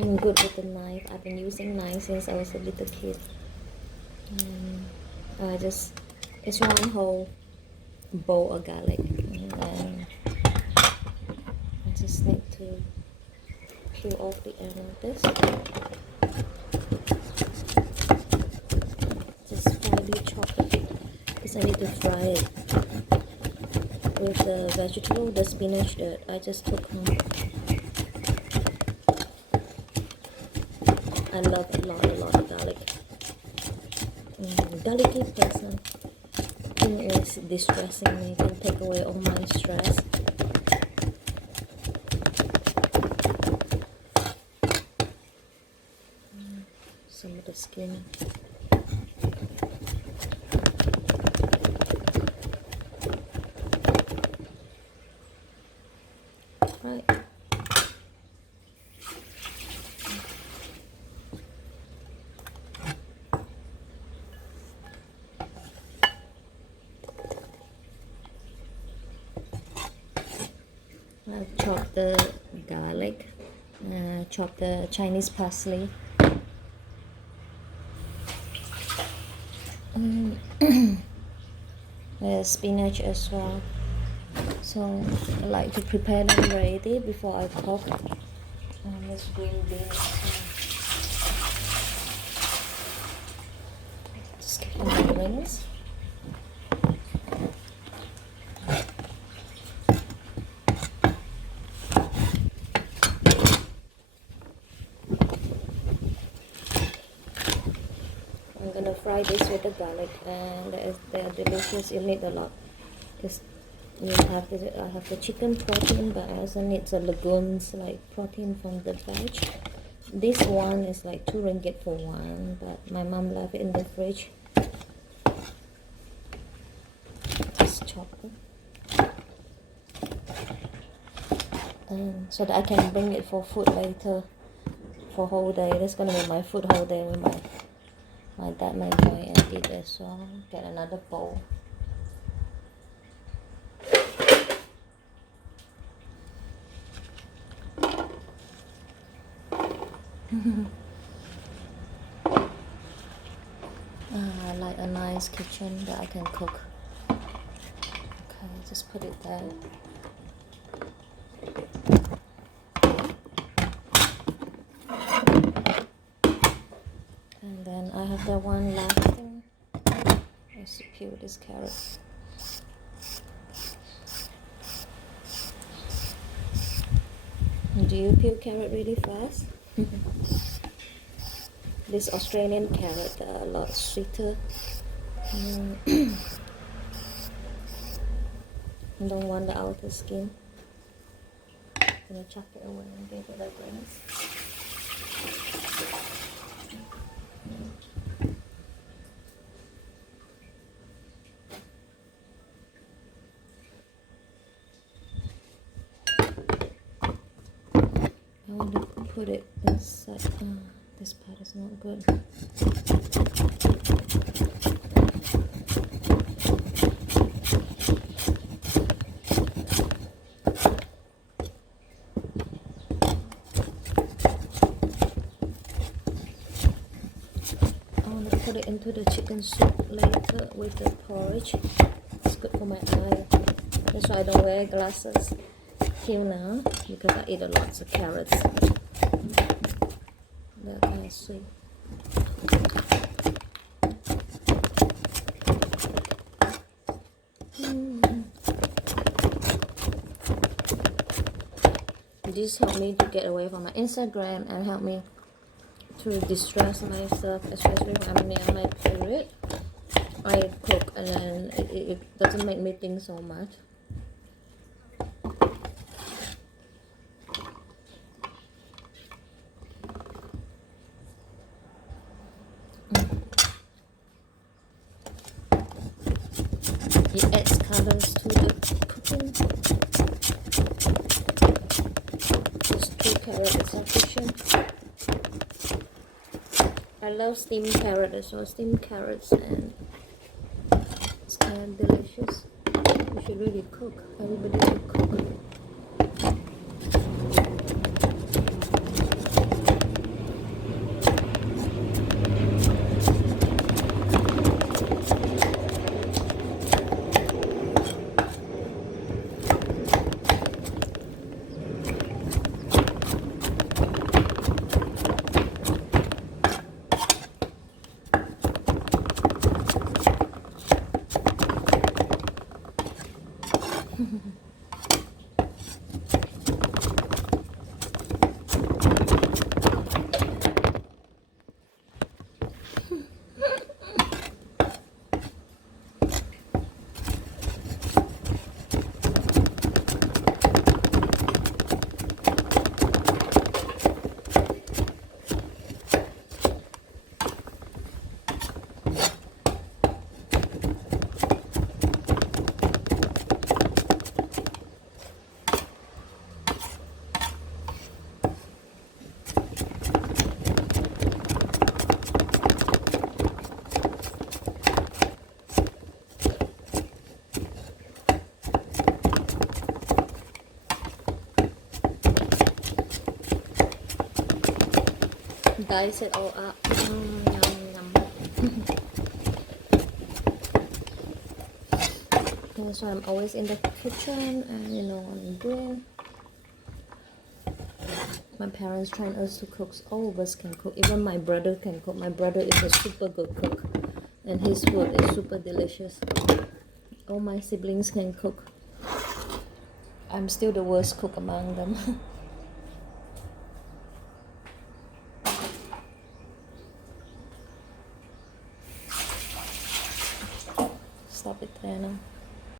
I'm good with the knife. I've been using knife since I was a little kid. It's one whole bowl of garlic, and then I just need to peel off the end of this. Just finely chop it because I need to fry it with the vegetable, the spinach that I just took home. I love a lot of garlic. Garlicky person. It is distressing me. It can take away all my stress. Some of the skin. Right. I've chopped the garlic, chopped the Chinese parsley, the spinach as well. So I like to prepare them ready before I cook. This green beans. Just give them the rings. I'm gonna fry this with the garlic, and they're delicious. You need a lot. Just you have this. I have the chicken protein, but I also need the legumes like protein from the veg. This one is like 2 ringgit for one, but my mom left it in the fridge. Just chop it, so that I can bring it for food later for whole day. That's gonna be my food whole day with my dad may enjoy and eat as well. Get another bowl. I like a nice kitchen that I can cook. Okay, just put it there. And then I have the one last thing. Let's peel this carrot. Do you peel carrot really fast? This Australian carrot are a lot sweeter. Don't want the outer skin. I'm gonna chuck it away and give it a rinse. I want to put it inside. This part is not good. I want to put it into the chicken soup later with the porridge. It's good for my eye. That's why I don't wear glasses till now, because I eat a lot of carrots. They're kind of sweet. This helped me to get away from my Instagram and help me to distress myself, especially when I'm near my period. I cook and then it doesn't make me think so much. It adds colors to the cooking. Just 2 carrots is sufficient. I love steamed carrot as well. Steamed carrots, and it's kind of delicious. You should really cook. Everybody should cook. Dice it all up. Yum, yum. That's why I'm always in the kitchen, and you know, I'm doing. My parents trained us to cook. All of us can cook. Even my brother can cook. My brother is a super good cook, and his food is super delicious. All my siblings can cook. I'm still the worst cook among them.